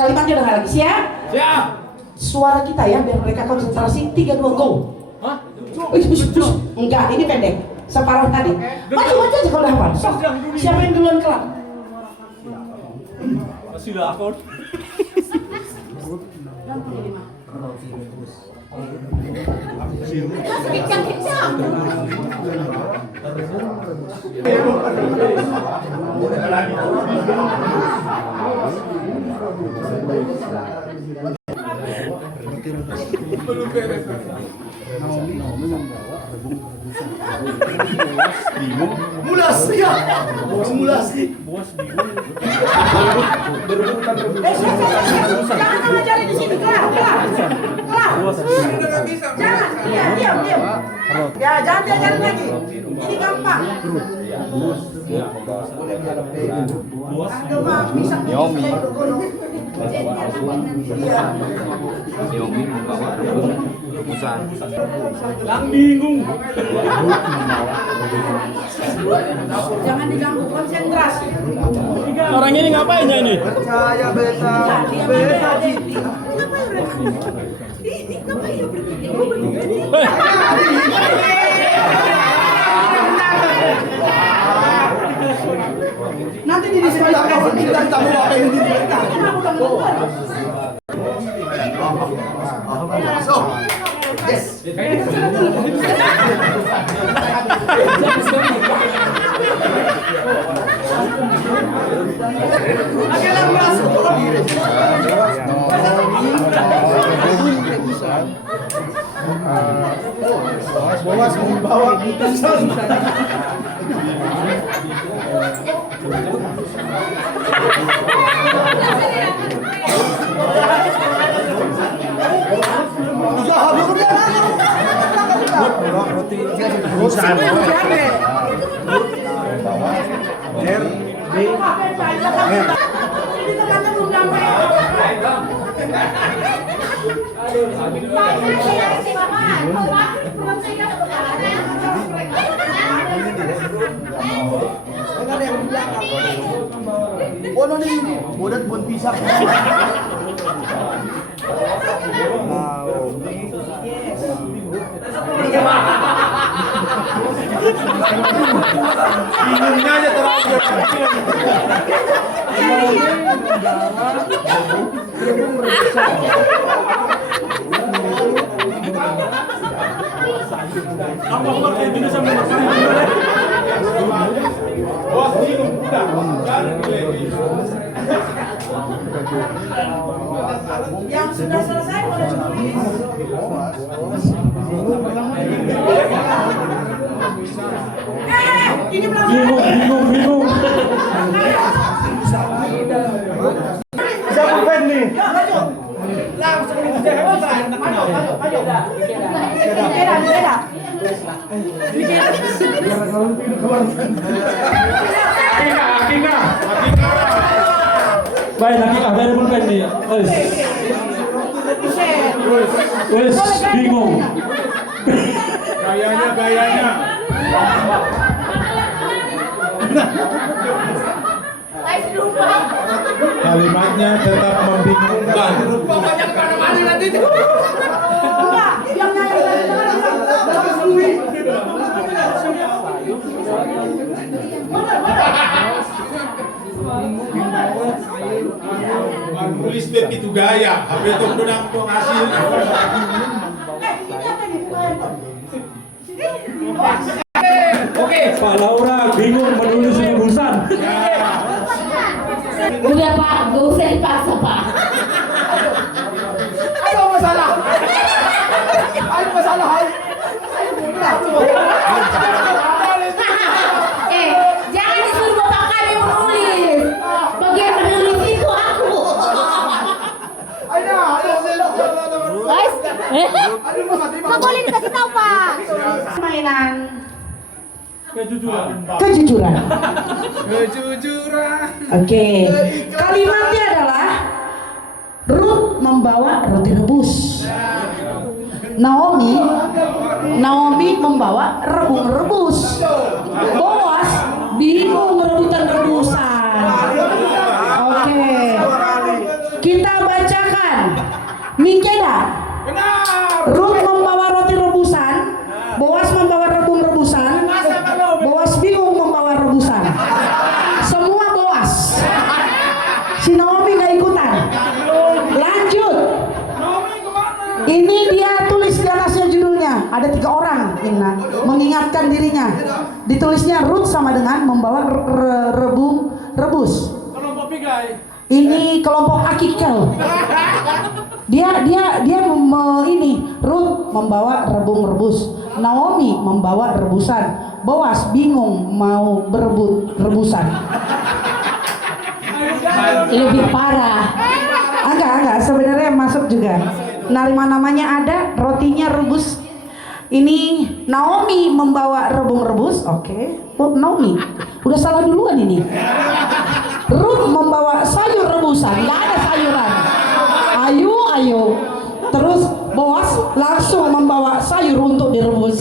Kalimatnya udah lagi siap? Siap. Suara kita ya biar mereka konsentrasi. 3, 2, go. Hah? Enggak, ini pendek. Separuh tadi. Maju aja kalau udah hafal. Sok. Siapa yang duluan kelar? Sudah akord. Kencang-kencang. Mulas ya, mulas nih. Jangan ngajarin di sini, kelar. Jangan, diam. Ya, jangan diajarin lagi. Ini gampang. Yomi membawa rebusan. Lang bingung. Jangan diganggu konsentrasi. Orang ini ngapain ya ini? Percaya beta. Nanti didiskalifikasi. Kita tahu apa yang diberitakan. So, yes. Boas membawa putusan. Bono nih, bodat buat pisah. Bingungnya aja terakhir. Apa kayak gini sampai Bos bingung udah. Yang sudah selesai boleh tulis. Ini belum Bingung. Siapa pen nih? langsung dikerjakan ayo. Beda. Akika. Baik, Akika, dari pulpen nih. Wes, bingung. Gayanya. Kalimatnya tetap membingungkan. Pokoknya kemana-mana nanti itu. Yang Nulis beb itu gaya, HP itu udah hasil. Oke, Pak Laura bingung menulis rebusan. Udah Pak, gak usah dipaksa Pak. Ayo masalah. Jangan disuruh bapak kami menulis. Bagian menulis itu aku. Guys, nggak boleh dikasih tahu Pak. mainan Kejujuran. kejujuran. Oke. Kalimatnya adalah Ruth membawa roti rebus. Naomi membawa rebung rebus. Boas bingung Mikeda. Benar. Rut membawa roti rebusan, Boas membawa rebung rebusan, Boas bingung membawa rebusan. Semua Boas. Si Naomi nggak ikutan. Lanjut. Ini dia tulis di atasnya judulnya. Ada 3 orang Inna mengingatkan dirinya. Ditulisnya Rut sama dengan membawa rebung rebus. Ini kelompok Akikel. Dia ini Rut membawa rebung rebus, Naomi membawa rebusan, Boas bingung mau berebut rebusan. Lebih parah. Enggak, sebenarnya masuk juga. Narima namanya ada, rotinya rebus. Ini Naomi membawa rebung rebus, oke. Oh, Naomi, udah salah duluan ini. Ruth membawa sayur rebusan, nggak ada sayuran. Ayo. Terus Boas langsung membawa sayur untuk direbus.